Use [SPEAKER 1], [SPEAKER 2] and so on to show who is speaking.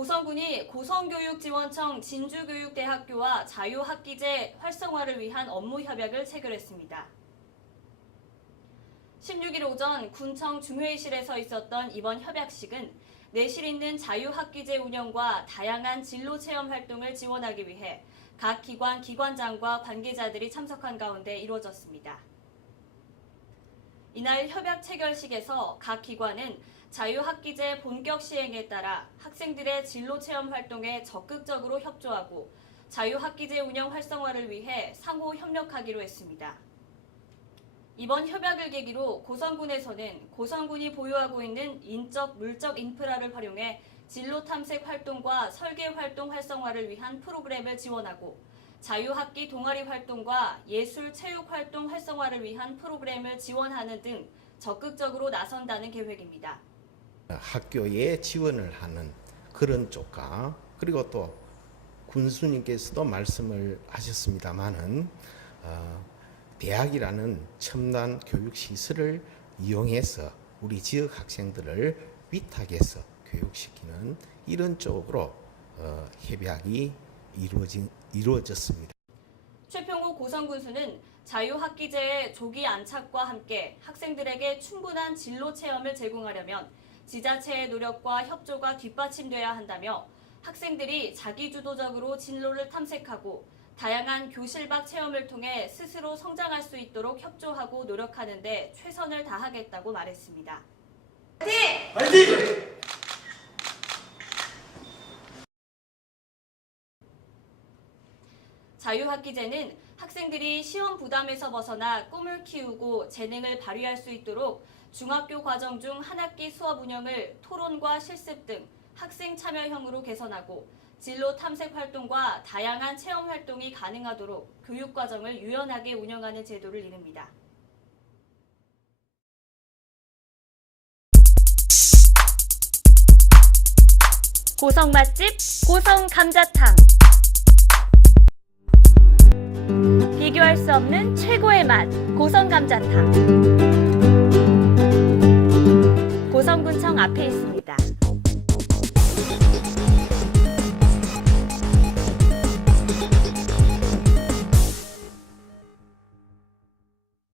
[SPEAKER 1] 고성군이 고성교육지원청 진주교육대학교와 자유학기제 활성화를 위한 업무 협약을 체결했습니다. 16일 오전 군청 중회의실에서 있었던 이번 협약식은 내실 있는 자유학기제 운영과 다양한 진로 체험 활동을 지원하기 위해 각 기관 기관장과 관계자들이 참석한 가운데 이루어졌습니다. 이날 협약 체결식에서 각 기관은 자유학기제 본격 시행에 따라 학생들의 진로 체험 활동에 적극적으로 협조하고 자유학기제 운영 활성화를 위해 상호 협력하기로 했습니다. 이번 협약을 계기로 고성군에서는 고성군이 보유하고 있는 인적, 물적 인프라를 활용해 진로 탐색 활동과 설계 활동 활성화를 위한 프로그램을 지원하고 자유학기 동아리 활동과 예술 체육 활동 활성화를 위한 프로그램을 지원하는 등 적극적으로 나선다는 계획입니다.
[SPEAKER 2] 학교에 지원을 하는 그런 쪽과 그리고 또 군수님께서도 말씀을 하셨습니다마는 어, 대학이라는 첨단 교육 시설을 이용해서 우리 지역 학생들을 위탁해서 교육시키는 이런 쪽으로 어, 협약이 이루어진, 이루어졌습니다.
[SPEAKER 1] 최평호 고성군수는 자유학기제의 조기 안착과 함께 학생들에게 충분한 진로 체험을 제공하려면 지자체의 노력과 협조가 뒷받침돼야 한다며 학생들이 자기주도적으로 진로를 탐색하고 다양한 교실 밖 체험을 통해 스스로 성장할 수 있도록 협조하고 노력하는 데 최선을 다하겠다고 말했습니다. 자유학기제는 학생들이 시험 부담에서 벗어나 꿈을 키우고 재능을 발휘할 수 있도록 중학교 과정 중 한 학기 수업 운영을 토론과 실습 등 학생 참여형으로 개선하고 진로 탐색 활동과 다양한 체험 활동이 가능하도록 교육 과정을 유연하게 운영하는 제도를 이룹니다. 고성 맛집 고성 감자탕 비교할 수 없는 최고의 맛 고성 감자탕 고성군청 앞에 있습니다.